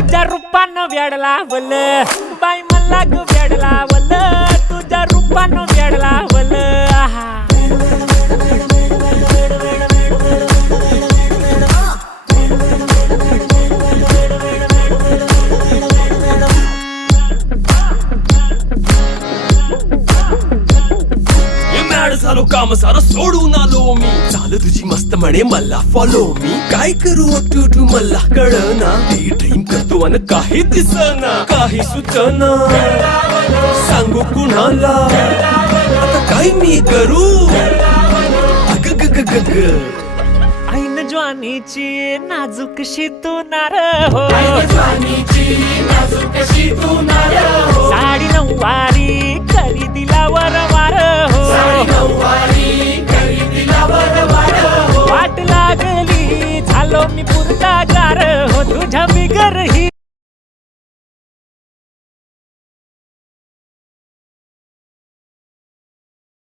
तुझ्या रूपानं वेड लावल बाई मला ग वेड लावल तुझ्या रूपानं वेड लावल आहा झालो काम सारं सोडून आलो मी चाल तुझी मस्त म्हणे मला फॉलो मी काय करू टू मला कळना ती ड्रीम करतो आणि काही दिसना काही सुचना सांगू कुणाला आता काय मी करू अग ग ग ग ग ऐन ज्वानीची नाजूकशी तू नार हो साडी नऊवारी करी दिला वरवार हो वाट लागली झालो मी पुरता गार हो तुझ्या बिगर ही